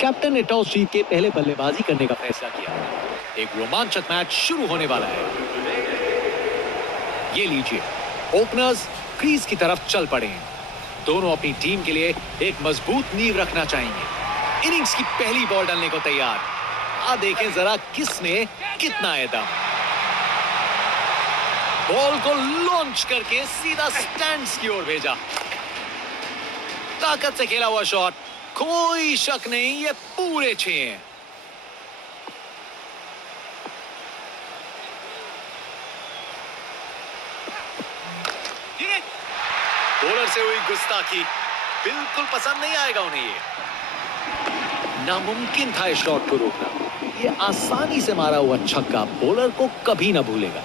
Captain ने toss जीत के पहले बल्लेबाजी करने का फैसला किया। एक रोमांचक मैच शुरू होने वाला है। ये लीजिए, ओपनर्स क्रीज की तरफ चल पड़े हैं। दोनों अपनी टीम के लिए एक मजबूत नींव रखना चाहेंगे। इनिंग्स की पहली बॉल डालने को तैयार। देखें जरा किसमें कितना है दम। बॉल को लॉन्च करके सीधा स्टैंड्स की ओर भेजा। ताकत से खेला हुआ शॉट, कोई शक नहीं, ये पूरे 6 हैं। बॉलर से हुई गुस्ताखी बिल्कुल पसंद नहीं आएगा उन्हें। ये नामुमकिन था इस शॉट को रोकना। ये आसानी से मारा हुआ छक्का बॉलर को कभी ना भूलेगा।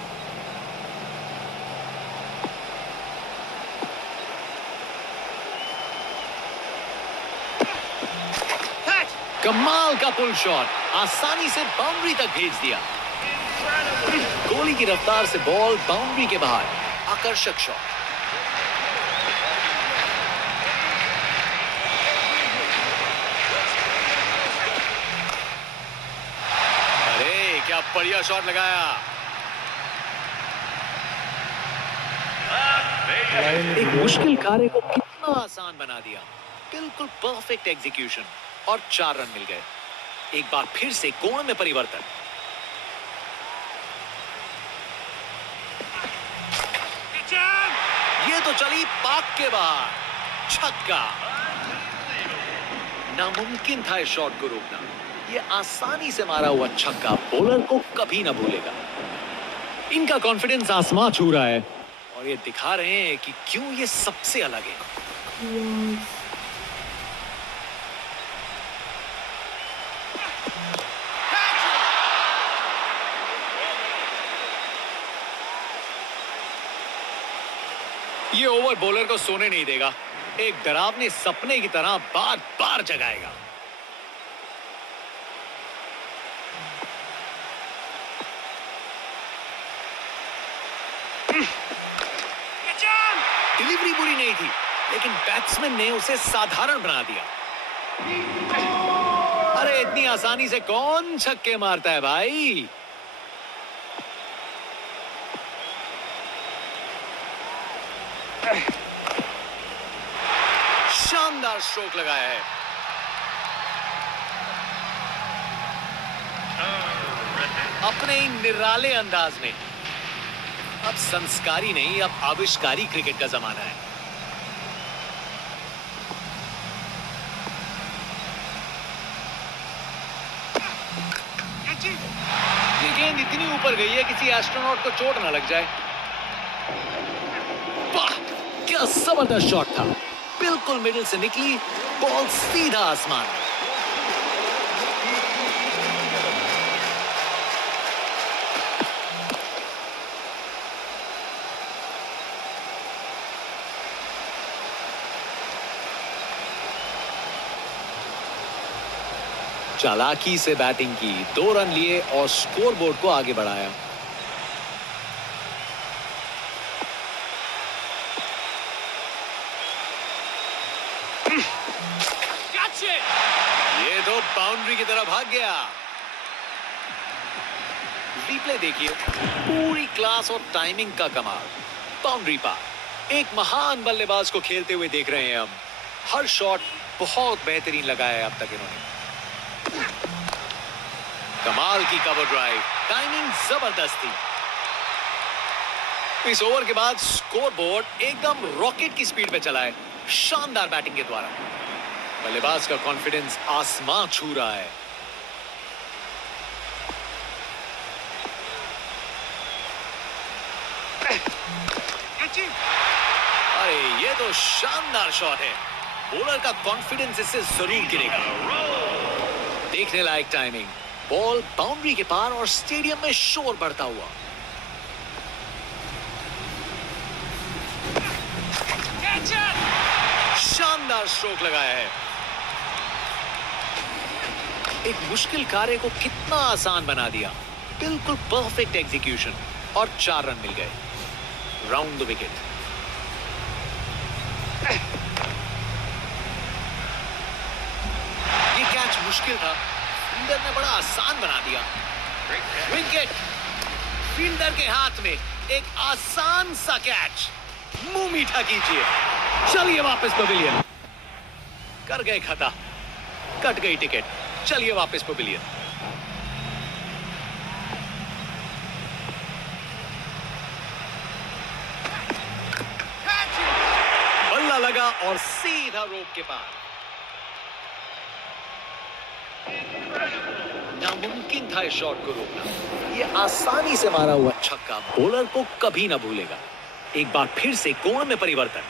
कमाल का पुल शॉट, आसानी से बाउंड्री तक भेज दिया। गोली की रफ्तार से बॉल बाउंड्री के बाहर। आकर्षक शॉट। अरे क्या बढ़िया शॉट लगाया। एक मुश्किल कार्य को कितना आसान बना दिया। बिल्कुल परफेक्ट एग्जीक्यूशन और 4 रन मिल गए। एक बार फिर से कोण में परिवर्तन। ये तो चली पाक के बाहर। छक्का। नामुमकिन था इस शॉट को रोकना। ये आसानी से मारा हुआ छक्का बॉलर को कभी ना भूलेगा। इनका कॉन्फिडेंस आसमां छू रहा है और ये दिखा रहे हैं कि क्यों ये सबसे अलग है। ये ओवर बॉलर को सोने नहीं देगा। एक डरावने सपने की तरह बार बार जगाएगा। डिलीवरी बुरी नहीं थी, लेकिन बैट्समैन ने उसे साधारण बना दिया। अरे इतनी आसानी से कौन छक्के मारता है भाई। शानदार स्ट्रोक लगाया है। अपने ही निराले अंदाज में। अब संस्कारी नहीं, अब आविष्कारी क्रिकेट का जमाना है। ये गेंद इतनी ऊपर गई है किसी एस्ट्रोनॉट को चोट ना लग जाए। वाह, क्या जबरदस्त शॉट था। बिल्कुल मिडिल से निकली बॉल सीधा आसमान। चालाकी से बैटिंग की, 2 रन लिए और स्कोरबोर्ड को आगे बढ़ाया। ये तो बाउंड्री की तरफ भाग गया। रिप्ले देखिए, पूरी क्लास और टाइमिंग का कमाल। बाउंड्री पार। एक महान बल्लेबाज को खेलते हुए देख रहे हैं हम। हर शॉट बहुत बेहतरीन लगाया है अब तक इन्होंने। कमाल की कवर ड्राइव, टाइमिंग जबरदस्त थी। इस ओवर के बाद स्कोरबोर्ड एकदम रॉकेट की स्पीड पे चला है, शानदार बैटिंग के द्वारा। बल्लेबाज का कॉन्फिडेंस आसमां छू रहा है। अरे ये तो शानदार शॉट है। बॉलर का कॉन्फिडेंस इससे जरूर गिरेगा। देखने लायक टाइमिंग, बॉल बाउंड्री के पार और स्टेडियम में शोर बढ़ता हुआ। शानदार स्ट्रोक लगाया है। एक मुश्किल कार्य को कितना आसान बना दिया। बिल्कुल परफेक्ट एग्जीक्यूशन और 4 रन मिल गए। Round the wicket. ये कैच मुश्किल था, फील्डर ने बड़ा आसान बना दिया। विकेट, फील्डर के हाथ में एक आसान सा कैच। मुंह मीठा कीजिए, चलिए वापस पवेलियन। कर गए खता, कट गई टिकट, चलिए वापस पवेलियन। बल्ला लगा और सीधा रोप के पार। नामुमकिन था इस शॉट को रोकना। ये आसानी से मारा हुआ छक्का बॉलर को कभी ना भूलेगा। एक बार फिर से कोण में परिवर्तन।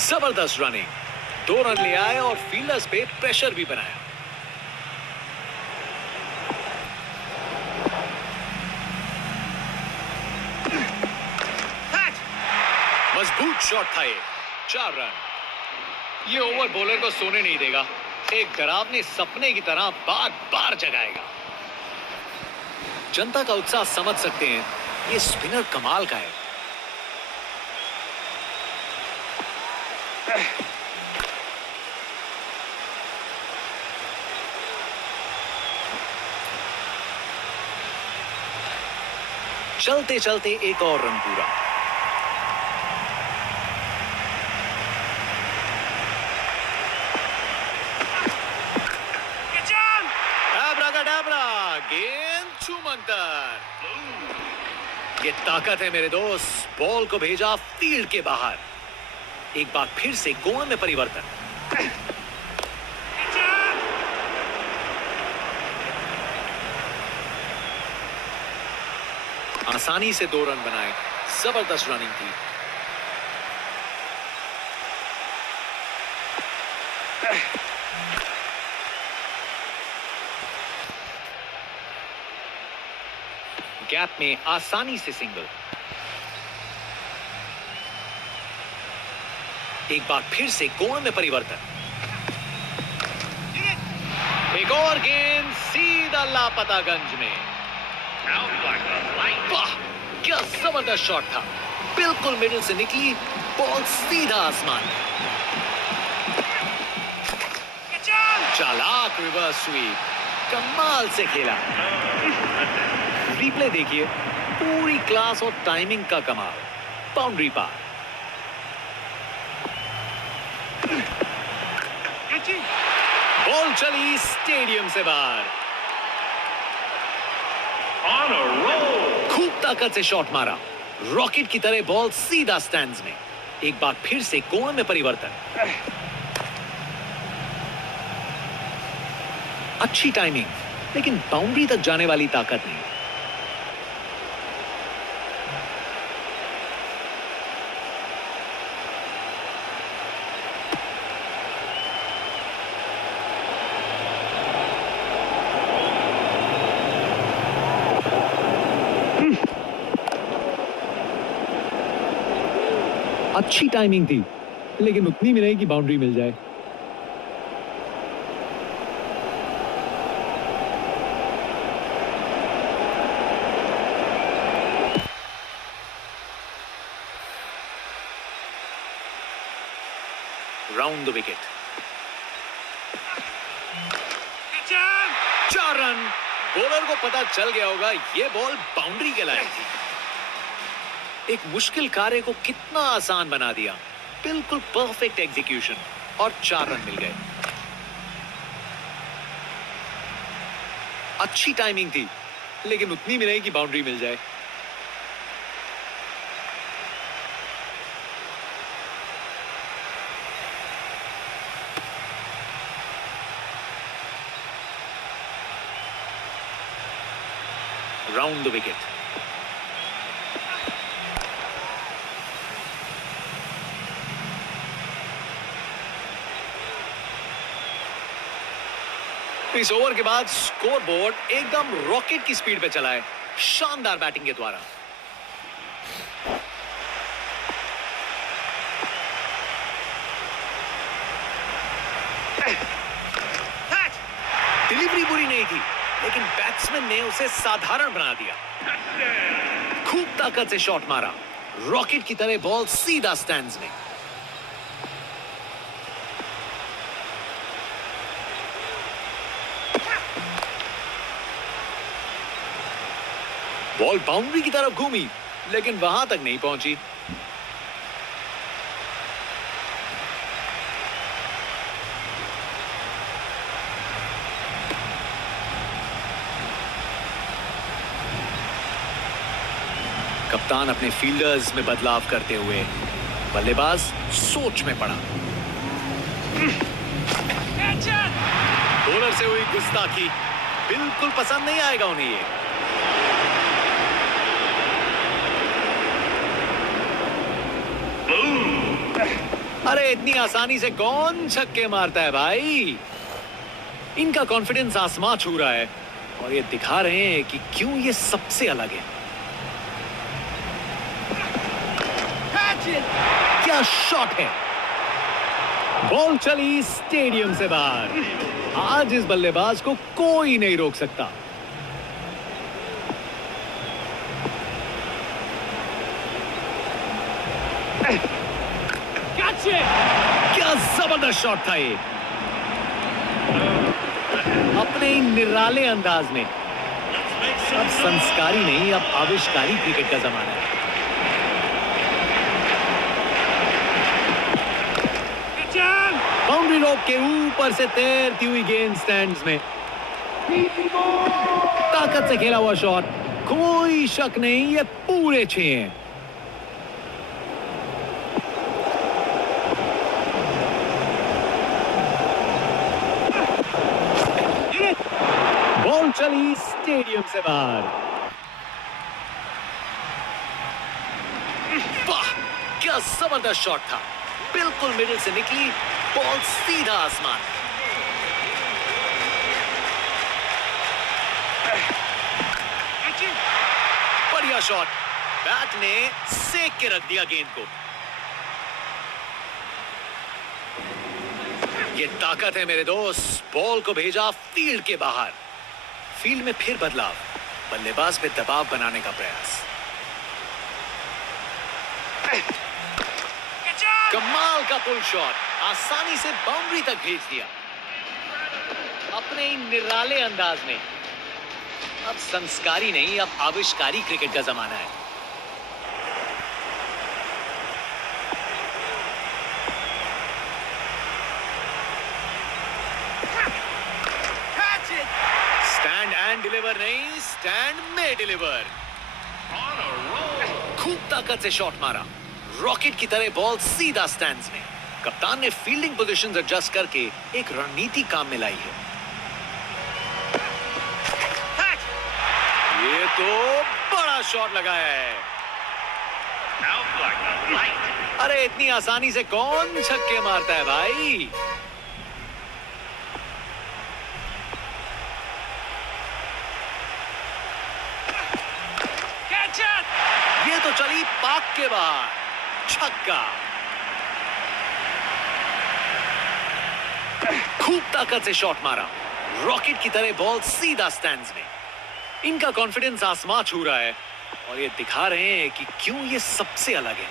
जबरदस्त रनिंग, 2 रन ले आए और फील्डर्स पे प्रेशर भी बनाया। मजबूत शॉट था ये, 4 रन। ये ओवर बॉलर को सोने नहीं देगा, एक डरावने सपने की तरह बार बार जगाएगा। जनता का उत्साह समझ सकते हैं, ये स्पिनर कमाल का है। चलते चलते एक और रन पूरा। गेंद छूमंतर। ये ताकत है मेरे दोस्त, बॉल को भेजा फील्ड के बाहर। एक बार फिर से कोण में परिवर्तन। आसानी से 2 रन बनाए, जबरदस्त रनिंग थी। गैप में आसानी से सिंगल। एक बार फिर से कोण में परिवर्तन। एक और गेंद सीधा लापतागंज में। वाह, क्या जबरदस्त शॉट था, बिल्कुल मिडिल से निकली बॉल सीधा आसमान में। चालाक रिवर्स स्वीप, कमाल से खेला। रिप्ले देखिए, पूरी क्लास और टाइमिंग का कमाल। बाउंड्री पार। बॉल चली स्टेडियम से बाहर। खूब ताकत से शॉट मारा, रॉकेट की तरह बॉल सीधा स्टैंड्स में। एक बार फिर से कोण में परिवर्तन। अच्छी टाइमिंग, लेकिन बाउंड्री तक जाने वाली ताकत नहीं। अच्छी टाइमिंग थी, लेकिन उतनी भी नहीं कि बाउंड्री मिल जाए। Round the wicket. 4 run. Bowler को पता चल गया होगा यह बॉल बाउंड्री के लायक थी। एक मुश्किल कार्य को कितना आसान बना दिया, बिल्कुल परफेक्ट एग्जीक्यूशन, और 4 रन मिल गए। अच्छी टाइमिंग थी, लेकिन उतनी भी नहीं कि बाउंड्री मिल जाए। Round the wicket. इस ओवर के बाद स्कोर बोर्ड एकदम रॉकेट की स्पीड पे चला है, शानदार बैटिंग के द्वारा। डिलीवरी बुरी नहीं थी, लेकिन बैट्समैन ने उसे साधारण बना दिया। खूब ताकत से शॉट मारा, रॉकेट की तरह बॉल सीधा स्टैंड्स में। बॉल बाउंड्री की तरफ घूमी, लेकिन वहां तक नहीं पहुंची। कप्तान अपने फील्डर्स में बदलाव करते हुए बल्लेबाज सोच में पड़ा। बॉलर से हुई गुस्ताखी बिल्कुल पसंद नहीं आएगा उन्हें ये। अरे इतनी आसानी से कौन छक्के मारता है भाई। इनका कॉन्फिडेंस आसमां छू रहा है और ये दिखा रहे हैं कि क्यों ये सबसे अलग है। क्या शॉट है। बॉल चली स्टेडियम से बाहर। आज इस बल्लेबाज को कोई नहीं रोक सकता। क्या जबरदस्त शॉट था ये। अपने ही निराले अंदाज में। अब संस्कारी नहीं, अब आविष्कारी क्रिकेट का जमाना है। बाउंड्री रोप के ऊपर से तैरती हुई गेंद स्टैंड्स में। ताकत से खेला हुआ शॉट, कोई शक नहीं ये पूरे 6 हैं। बॉल चली स्टेडियम से बाहर। वाह क्या जबरदस्त शॉट था। बिल्कुल मिडिल से निकली बॉल सीधा आसमान। बढ़िया शॉट। बैट ने सेक के रख दिया गेंद को। ये ताकत है मेरे दोस्त। बॉल को भेजा फील्ड के बाहर। फील्ड में फिर बदलाव, बल्लेबाज पे दबाव बनाने का प्रयास। कमाल का पुल शॉट, आसानी से बाउंड्री तक भेज दिया अपने ही निराले अंदाज में। अब संस्कारी नहीं, अब आविष्कारी क्रिकेट का जमाना है। स्टैंड एंड डिलीवर नहीं, स्टैंड में डिलीवर। खूब ताकत से शॉट मारा, रॉकेट की तरह बॉल सीधा स्टैंड्स में। कप्तान ने फील्डिंग पोजीशंस एडजस्ट करके एक रणनीति काम में लाई है। ये तो बड़ा शॉट लगाया है। अरे इतनी आसानी से कौन छक्के मारता है भाई। ये तो चली पाक के बाहर, छक्का। खूब ताकत से शॉट मारा, रॉकेट की तरह बॉल सीधा स्टैंड्स में। इनका कॉन्फिडेंस आसमां छू रहा है और ये दिखा रहे हैं कि क्यों ये सबसे अलग है।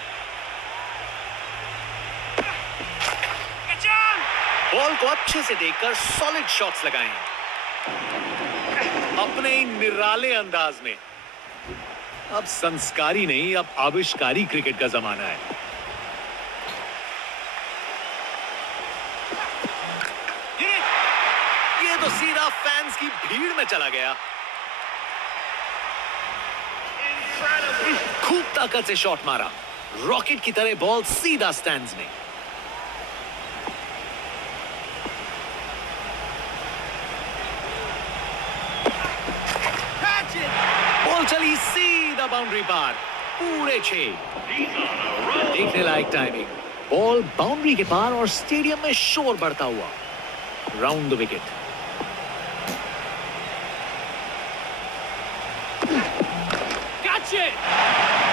बॉल को अच्छे से देखकर सॉलिड शॉट्स लगाए हैं अपने ही निराले अंदाज में। अब संस्कारी नहीं, अब आविष्कारी क्रिकेट का जमाना है। ये तो सीधा फैंस की भीड़ में चला गया। खूब ताकत से शॉट मारा, रॉकेट की तरह बॉल सीधा स्टैंड्स में। बॉल चली सीधा बाउंड्री पार, पूरे 6। देखने लायक टाइमिंग। बॉल बाउंड्री के पार और स्टेडियम में शोर बढ़ता हुआ। Round the wicket.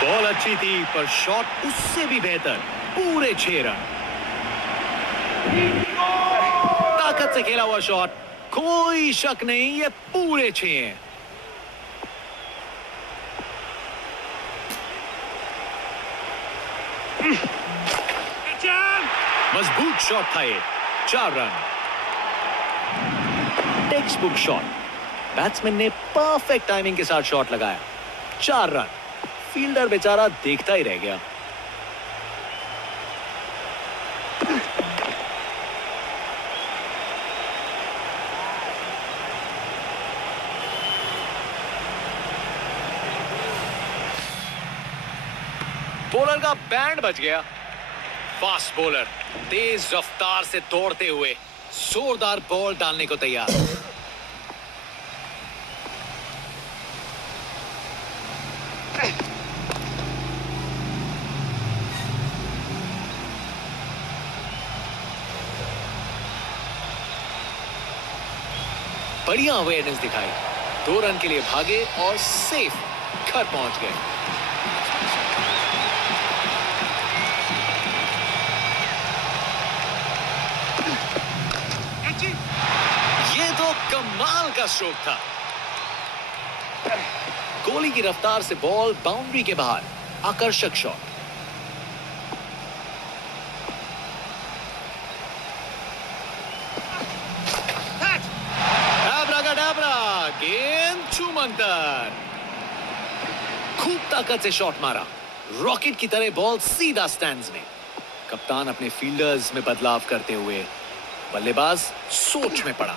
बॉल अच्छी थी पर शॉट उससे भी बेहतर, पूरे 6 रन। ताकत से खेला हुआ शॉट, कोई शक नहीं, ये पूरे 6 हैं। मजबूत शॉट था ये। 4 run. Text book shot. Batsman ने परफेक्ट टाइमिंग के साथ शॉट लगाया। 4 रन। फील्डर बेचारा देखता ही रह गया। बॉलर का बैंड बज गया। फास्ट बॉलर तेज रफ्तार से दौड़ते हुए जोरदार बॉल डालने को तैयार। बढ़िया अवेयरनेस दिखाई। 2 रन के लिए भागे और सेफ घर पहुंच गए। ये तो कमाल का स्ट्रोक था। गोली की रफ्तार से बॉल बाउंड्री के बाहर। आकर्षक शॉट। डाबरा गेंद छूमंतर। खूब ताकत से शॉट मारा। रॉकेट की तरह बॉल सीधा स्टैंड्स में। कप्तान अपने फील्डर्स में बदलाव करते हुए बल्लेबाज सोच में पड़ा।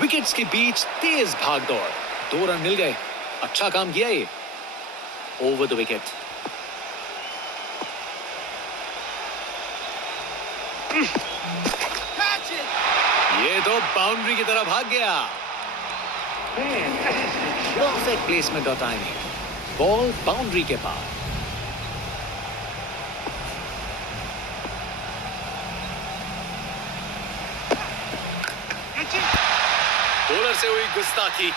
विकेट्स के बीच तेज भाग दौड़। 2 रन मिल गए। अच्छा काम किया ये। Over the wicket. ये तो बाउंड्री की तरफ भाग गया। परफेक्ट प्लेसमेंट और टाइमिंग। बॉल बाउंड्री के पार। बॉलर से हुई गुस्ताखी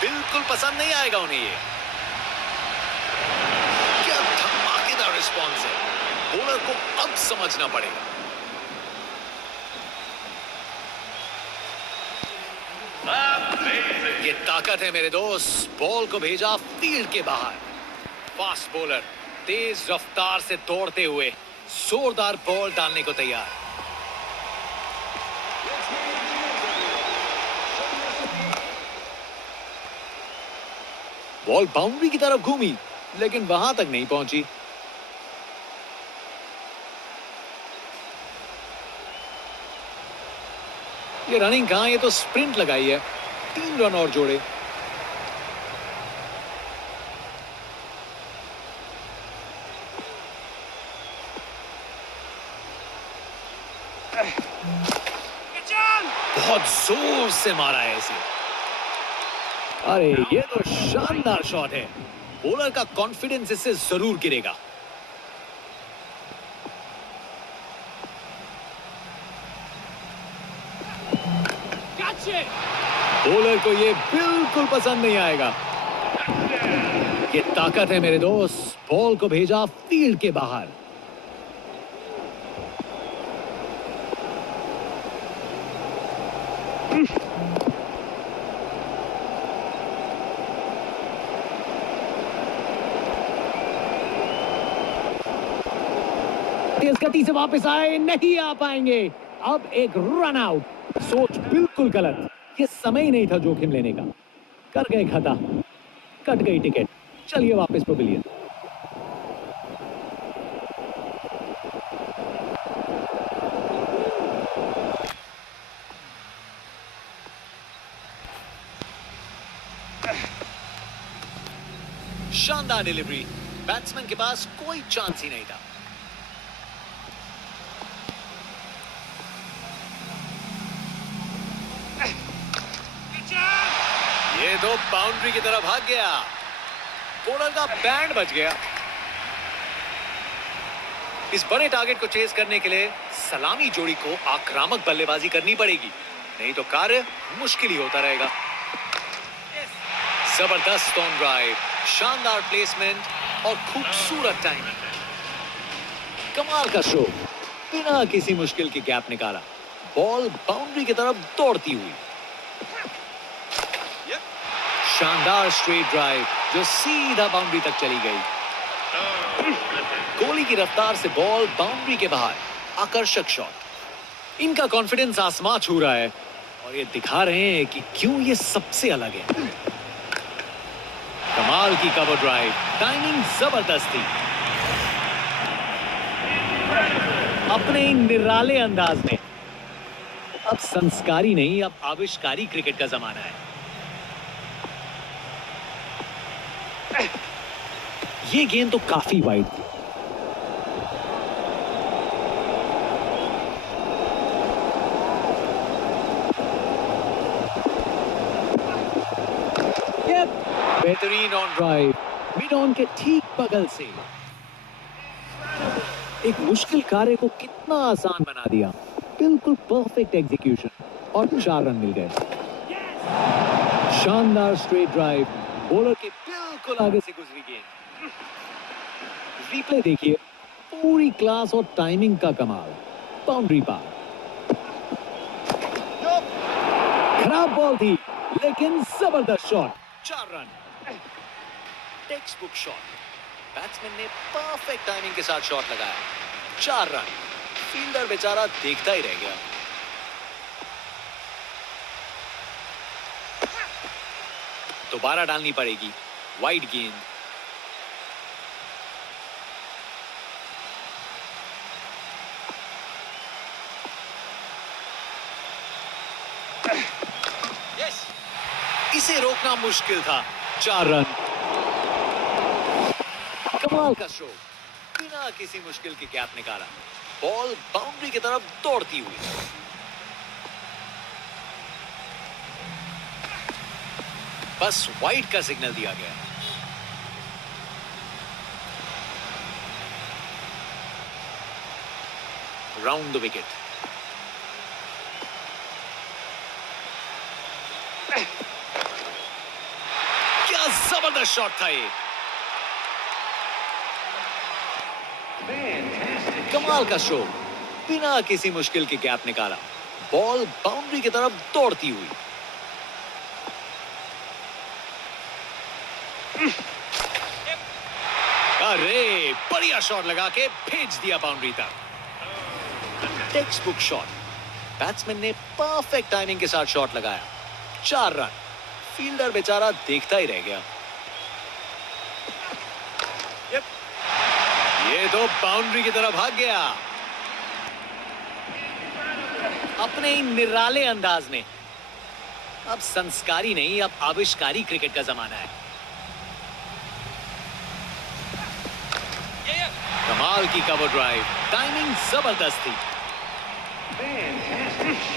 बिल्कुल पसंद नहीं आएगा उन्हें ये। क्या धमाकेदार रिस्पॉन्स है। बॉलर को अब समझना पड़ेगा। ये ताकत है मेरे दोस्त। बॉल को भेजा फील्ड के बाहर। फास्ट बॉलर तेज रफ्तार से दौड़ते हुए जोरदार बॉल डालने को तैयार। बॉल बाउंड्री की तरफ घूमी लेकिन वहां तक नहीं पहुंची। ये रनिंग कहां, ये तो स्प्रिंट लगाई है। 3 रन और जोड़े। बहुत जोर से मारा है इसे। अरे ये तो शानदार शॉट है। बॉलर का कॉन्फिडेंस इससे जरूर गिरेगा। बॉलर को ये बिल्कुल पसंद नहीं आएगा। ये ताकत है मेरे दोस्त। बॉल को भेजा फील्ड के बाहर। तेज गति से वापस आए, नहीं आ पाएंगे। अब एक रन आउट। सोच बिल्कुल गलत। ये समय ही नहीं था जोखिम लेने का। कर गए खता। कट गई टिकट। चलिए वापस पवेलियन। शानदार डिलीवरी। बैट्समैन के पास कोई चांस ही नहीं था। ये तो बाउंड्री की तरफ भाग गया। बॉलर का बैंड बच गया। इस बड़े टारगेट को चेस करने के लिए सलामी जोड़ी को आक्रामक बल्लेबाजी करनी पड़ेगी, नहीं तो कार्य मुश्किल ही होता रहेगा। जबरदस्त ऑन ड्राइव, शानदार प्लेसमेंट और खूबसूरत टाइमिंग। कमाल का शो, बिना किसी मुश्किल के गैप निकाला, बॉल बाउंड्री की तरफ दौड़ती हुई। शानदार स्ट्रेट ड्राइव जो सीधा बाउंड्री तक चली गई। गोली की रफ्तार से बॉल बाउंड्री के बाहर, आकर्षक शॉट। इनका कॉन्फिडेंस आसमां छू रहा है और ये दिखा रहे हैं कि क्यों ये सबसे अलग है। कमाल की कवर ड्राइव, टाइमिंग जबरदस्त थी। अपने इन निराले अंदाज में अब संस्कारी नहीं, अब आविष्कारी क्रिकेट का जमाना है। ये गेंद तो काफी वाइड थी। बेहतरीन ऑन ड्राइव, मिड ऑन के ठीक बगल से एक मुश्किल कार्य को कितना आसान बना दिया। बिल्कुल परफेक्ट एग्जीक्यूशन और 4 रन मिल गए। शानदार स्ट्रेट ड्राइव, बॉलर के बिल्कुल आगे से गुजरी गेंद। रिप्ले देखिए, पूरी क्लास और टाइमिंग का कमाल। बाउंड्री पार, खराब बॉल थी लेकिन जबरदस्त shot. 4 run, text book shot. Batsman ने परफेक्ट टाइमिंग के साथ शॉट लगाया। 4 रन, फील्डर बेचारा देखता ही रह गया। दोबारा डालनी पड़ेगी वाइड गेंद। इसे रोकना मुश्किल था। 4 रन, कमाल का शो, बिना किसी मुश्किल के गैप निकाला, बॉल बाउंड्री की तरफ दौड़ती हुई। बस वाइड का सिग्नल दिया गया। Round the wicket. क्या जबरदस्त शॉट था ये। कमाल का शो, बिना किसी मुश्किल के गैप निकाला, बॉल बाउंड्री की तरफ दौड़ती हुई। अरे बढ़िया शॉट लगा के भेज दिया बाउंड्री तक। Text book shot. बैट्समैन ने परफेक्ट टाइमिंग के साथ शॉट लगाया। 4 रन, फील्डर बेचारा देखता ही रह गया। ये तो बाउंड्री की तरफ भाग गया। अपने इन निराले अंदाज में अब संस्कारी नहीं, अब आविष्कारी क्रिकेट का जमाना है। कमाल की कवर ड्राइव, टाइमिंग जबरदस्त थी।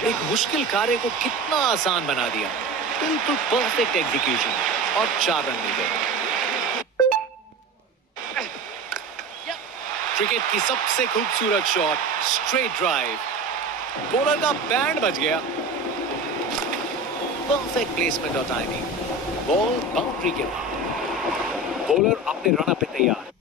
एक मुश्किल कार्य को कितना आसान बना दिया। बिल्कुल परफेक्ट एग्जीक्यूशन और 4 रन मिल गए। क्रिकेट की सबसे खूबसूरत शॉट, स्ट्रेट ड्राइव, बॉलर का बैंड बज गया। परफेक्ट प्लेसमेंट और टाइमिंग, बॉल बाउंड्री के बाद, बॉलर अपने रन पे तैयार।